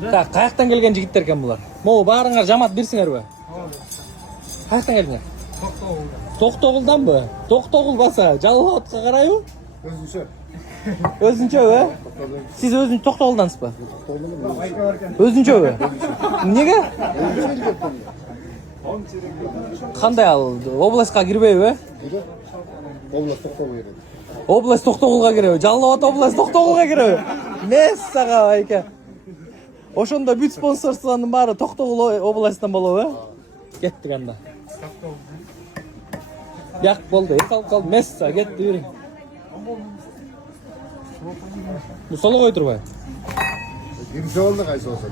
Так, қаяқтан келген жігіттер екен бұлар? Моу барыңар жамат берсіңер бе? Қаяқтан келдіңер? Тоқтоғылдан бы? Тоқтоғыл баса, Жалалабатқа қарай бы? Өзінше. Өзінше бе? Сіз өзінше Тоқтоғылдансыз ба? Өзінше бе? Неге? Қандай ал? Обласқа кірбей бе? Область Тоқтоғыл керек. Область Тоқтоғылға кірбей? Жалалабат область Тоқтоғылға кірбей? Мессаға байке. Ошонда бүт спонсорствоның бары Тоқтоғыл областан болу бе? Кеттік анда. Яқ болды, алып қалды, месса, кетті үйрен. Бұл солы қой тұр бай? Кирсе oldu қайсы olsa.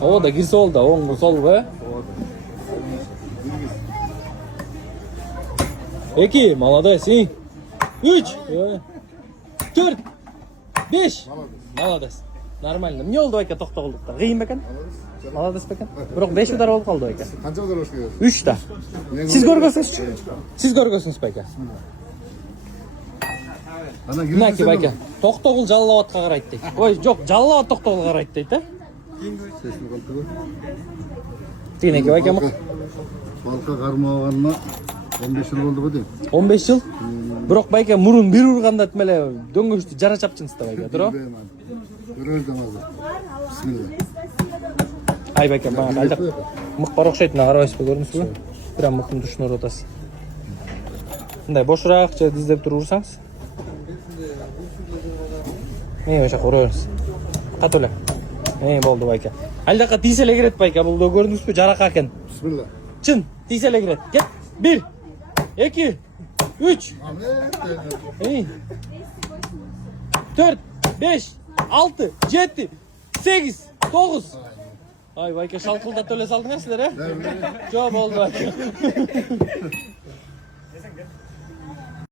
О, да кирсе oldu, оң бұл сол бай? 2, молодец, 3, 4, 5. Молодец. Нормально. Не oldu байка Тоқтоғылдықта? Қиын бекен? Молодец бекен? Бірақ 5 удар болып қалды байка. Қанша uдар hoş geldin? 3 та. Сіз көргөсіңіз байка. Мінәке байка. Тоқтоғыл Жалалабатқа қарайды дейді. Ой, жоқ, Жалалабат Тоқтоғылға қарайды дейді. Sesini kalktı mı? Тегенеке байка мұқ. Балқа қармағанына 15 yıl oldu bu değil. 15 жыл? Бірақ байка мұрын бір ұрғанда әтмелі дөңгөшті жара чапчынысты байка, дұры? Görüldüm hazır. Bismillah. Ай байка, баға әлдақ мұқ бар оқшайтына қарабайсыз ба көрінісі бі? Бірам мұқтың дұшын ұротасы. Бұндай бошырақ жа діздеп тұру ұрсаңыз. Башақ ұра өріңіз. Қат өлі. Болды байка. Әлдаққа тиселе керет байка, бұл да көрінісі бі жарақа екен. Bismillah. Чын, тиселе керет. Кет, 1, 2, 3, 4, 5, 6, 7, 8, 9. Ай, байка шалқылда төле салдыңар сіздер, ә? Жоқ, болды байка.